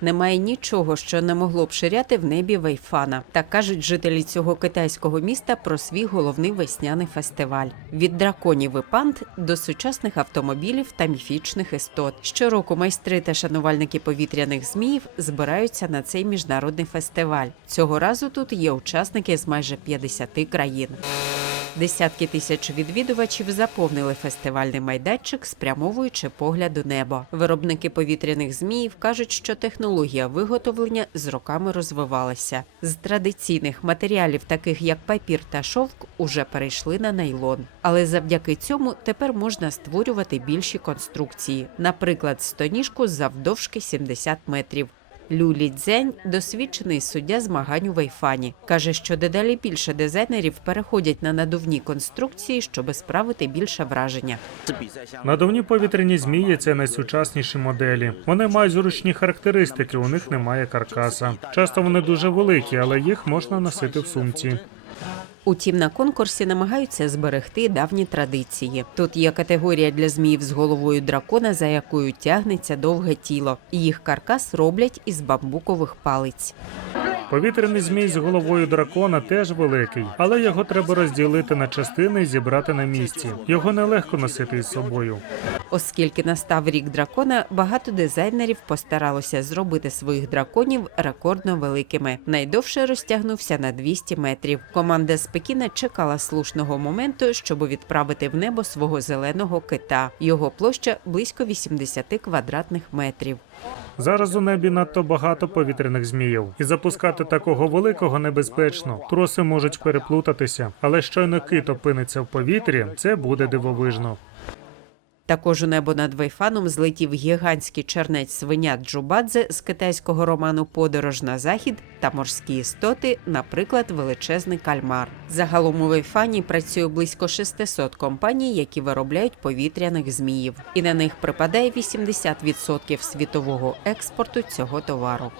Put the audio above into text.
Немає нічого, що не могло б ширяти в небі Вейфана. Так кажуть жителі цього китайського міста про свій головний весняний фестиваль. Від драконів і панд до сучасних автомобілів та міфічних істот. Щороку майстри та шанувальники повітряних зміїв збираються на цей міжнародний фестиваль. Цього разу тут є учасники з майже 50 країн. Десятки тисяч відвідувачів заповнили фестивальний майданчик, спрямовуючи погляд у небо. Виробники повітряних зміїв кажуть, що технологія виготовлення з роками розвивалася. З традиційних матеріалів, таких як папір та шовк, уже перейшли на нейлон. Але завдяки цьому тепер можна створювати більші конструкції, наприклад, стоніжку завдовжки 70 метрів. Люлі Дзень – досвідчений суддя змагань у Вейфані. Каже, що дедалі більше дизайнерів переходять на надувні конструкції, щоб справити більше враження. Надувні повітряні змії це найсучасніші моделі. Вони мають зручні характеристики, у них немає каркаса. Часто вони дуже великі, але їх можна носити в сумці. Утім, на конкурсі намагаються зберегти давні традиції. Тут є категорія для зміїв з головою дракона, за якою тягнеться довге тіло. Їх каркас роблять із бамбукових палиць. Повітряний змій з головою дракона теж великий, але його треба розділити на частини і зібрати на місці. Його нелегко носити із собою. Оскільки настав рік дракона, багато дизайнерів постаралося зробити своїх драконів рекордно великими. Найдовше розтягнувся на 200 метрів. Команда з Пекіна чекала слушного моменту, щоб відправити в небо свого зеленого кита. Його площа близько 80 квадратних метрів. Зараз у небі надто багато повітряних зміїв, і запускати такого великого небезпечно. Троси можуть переплутатися, але щойно кит опиниться в повітрі, це буде дивовижно. Також у небо над Вейфаном злетів гігантський чернець свиня Джубадзе з китайського роману Подорож на захід та морські істоти, наприклад, величезний кальмар. Загалом у Вейфані працює близько 600 компаній, які виробляють повітряних зміїв, і на них припадає 80% світового експорту цього товару.